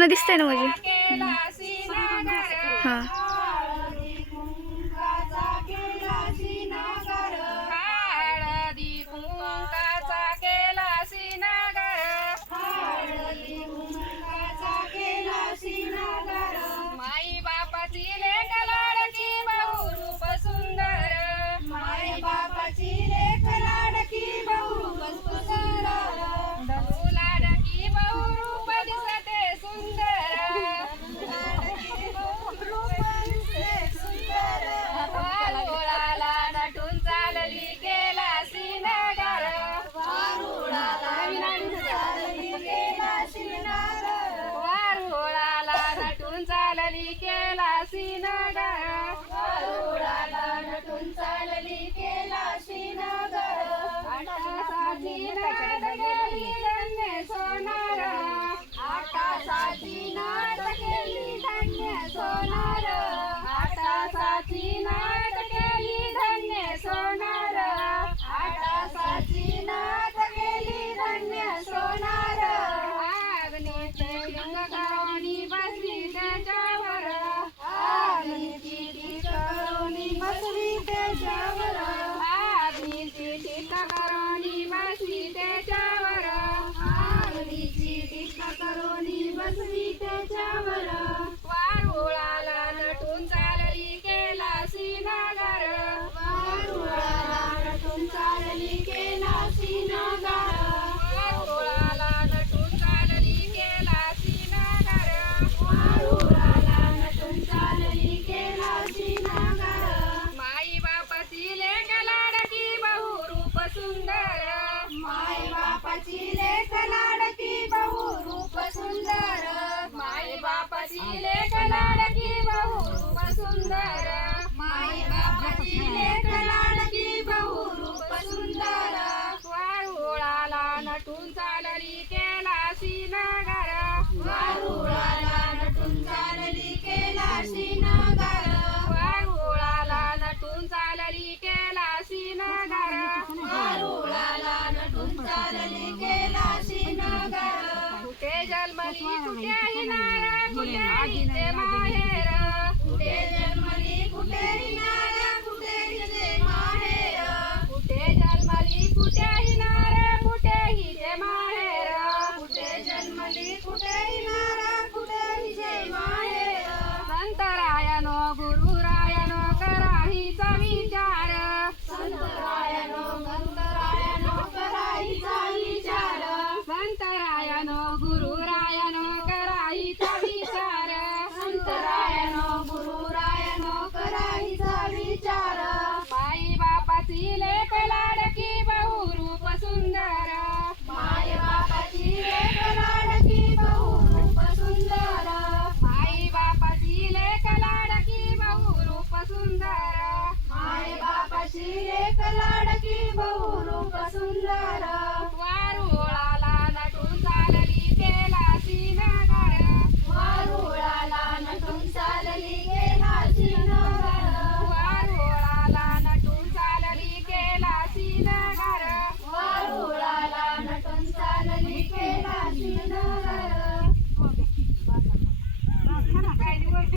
पूर्ण दिसतंय ना म्हणजे हां माई बापाची लेक लाडकी बहु रूप सुंदर माई बापाची लेक लाडकी बहु रूप सुंदर बहु लाडकी बहु रूप दिसते सुंदर लाडकी बहु रूप दिसते सुंदर वारुळाला नटून चालली गेला श्रीनगर वारुळाला नटून चालली गेला श्रीनगर वारुळाला नटून चालली गेला श्रीनगर वारुळाला नटून चालली गेला श्रीनगर आकाशाची नाद केली धन्य सोनार आकाशाची नाद केली धन्य सोनार आकाशाची नाद केली धन्य सोनार आकाशाची नाद केली धन्य सोनार अग्नीचे लिंग करोनी बसली त्याच्यावर अग्नीची टीक करोनी बसली त्याच्यावर अग्नीची टीक करोनी बसली त्याच्यावर अग्नीची टीक करोनी बसली त्याच्यावर वारुळाला नटून चालली गेला श्रीनगर वारुळाला नटून चालली गेला श्रीनगर वारुळाला नटून चालली गेला श्रीनगर वारुळाला नटून चालली गेला श्रीनगर माई बापाची लेक लाडकी बहु रूप सुंदर माई बापाची लेक लाडकी बहु रूप सुंदर माई बापाची लेक लाडकी बहु रूप सुंदर माई बापाची लेक लाडकी बहु रूप सुंदर वारुळाला नटून चालली गेला श्रीनगर वारुळाला नटून चालली गेला श्रीनगर वारुळाला नटून चालली गेला श्रीनगर वारुळाला नटून चालली गेला श्रीनगर कुठे जन्मली कुठे नार कुठे